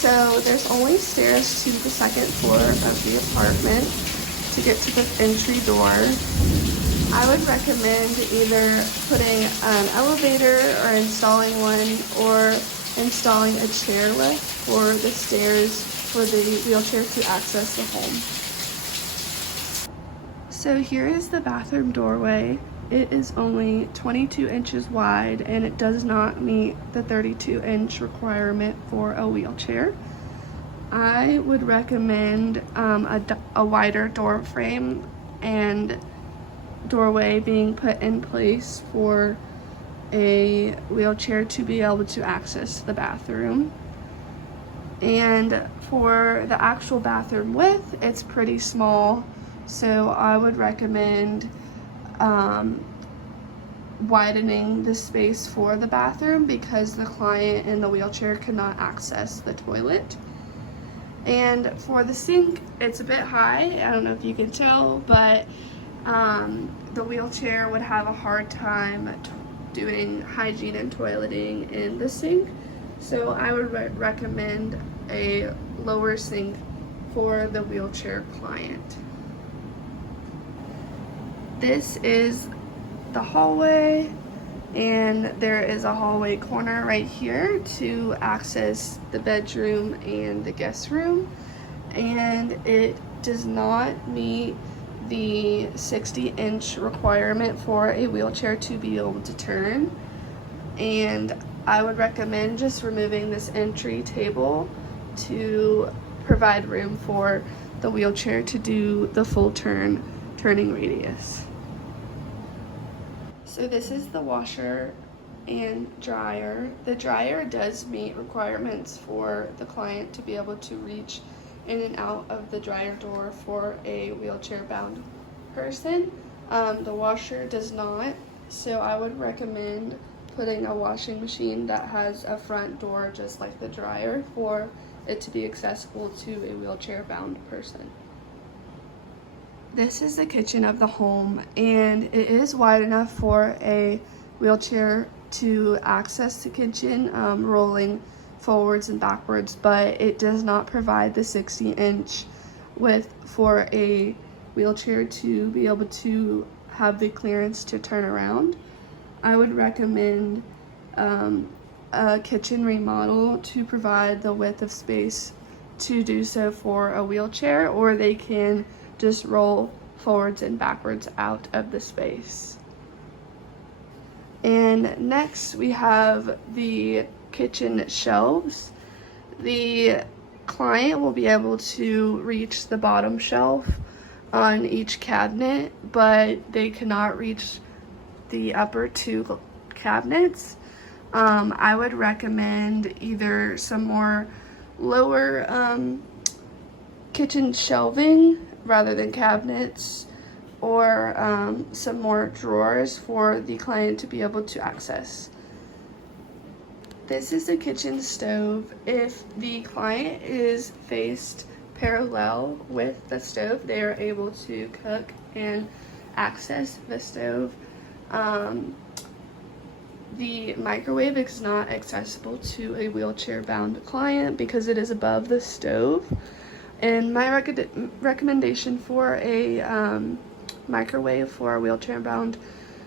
So there's only stairs to the second floor of the apartment to get to the entry door. I would recommend either putting an elevator or installing one, or installing a chairlift for the stairs for the wheelchair to access the home. So here is the bathroom doorway. It is only 22 inches wide and it does not meet the 32-inch requirement for a wheelchair. I would recommend a wider door frame and doorway being put in place for a wheelchair to be able to access the bathroom. And for the actual bathroom width, it's pretty small, so I would recommend widening the space for the bathroom because the client in the wheelchair cannot access the toilet. And for the sink, it's a bit high. I don't know if you can tell, but the wheelchair would have a hard time doing hygiene and toileting in the sink. So I would recommend a lower sink for the wheelchair client. This is the hallway, and there is a hallway corner right here to access the bedroom and the guest room, and it does not meet the 60-inch requirement for a wheelchair to be able to turn. And I would recommend just removing this entry table to provide room for the wheelchair to do the full turning radius. So this is the washer and dryer. The dryer does meet requirements for the client to be able to reach in and out of the dryer door for a wheelchair bound person. The washer does not, so I would recommend putting a washing machine that has a front door just like the dryer for it to be accessible to a wheelchair bound person. This is the kitchen of the home, and it is wide enough for a wheelchair to access the kitchen, rolling forwards and backwards, but it does not provide the 60-inch width for a wheelchair to be able to have the clearance to turn around. I would recommend a kitchen remodel to provide the width of space to do so for a wheelchair, or they can just roll forwards and backwards out of the space. And next we have the kitchen shelves. The client will be able to reach the bottom shelf on each cabinet, but they cannot reach the upper two cabinets. I would recommend either some more lower kitchen shelving rather than cabinets, or some more drawers for the client to be able to access. This is the kitchen stove. If the client is faced parallel with the stove, they are able to cook and access the stove. The microwave is not accessible to a wheelchair bound client because it is above the stove. And my recommendation for a microwave for a wheelchair bound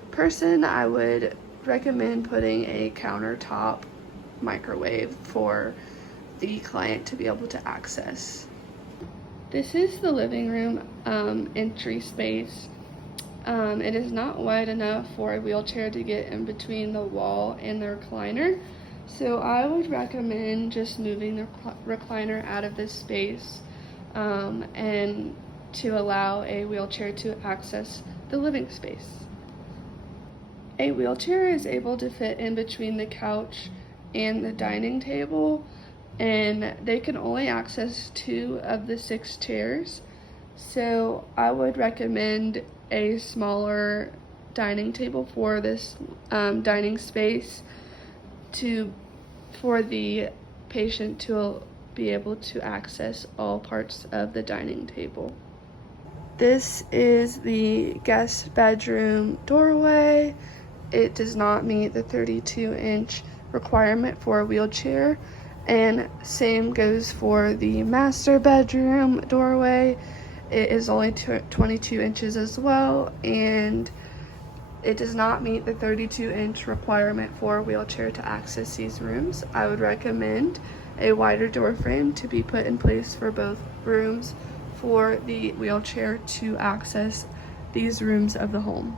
person, I would recommend putting a countertop microwave for the client to be able to access. This is the living room entry space. It is not wide enough for a wheelchair to get in between the wall and the recliner, so I would recommend just moving the recliner out of this space and to allow a wheelchair to access the living space. A wheelchair is able to fit in between the couch and the dining table, and they can only access 2 of the 6 chairs, so I would recommend a smaller dining table for this dining space for the patient to be able to access all parts of the dining table. This is the guest bedroom doorway. It does not meet the 32-inch requirement for a wheelchair, And same goes for the master bedroom doorway. It is only 22 inches as well, and it does not meet the 32-inch requirement for a wheelchair to access these rooms. I would recommend a wider door frame to be put in place for both rooms for the wheelchair to access these rooms of the home.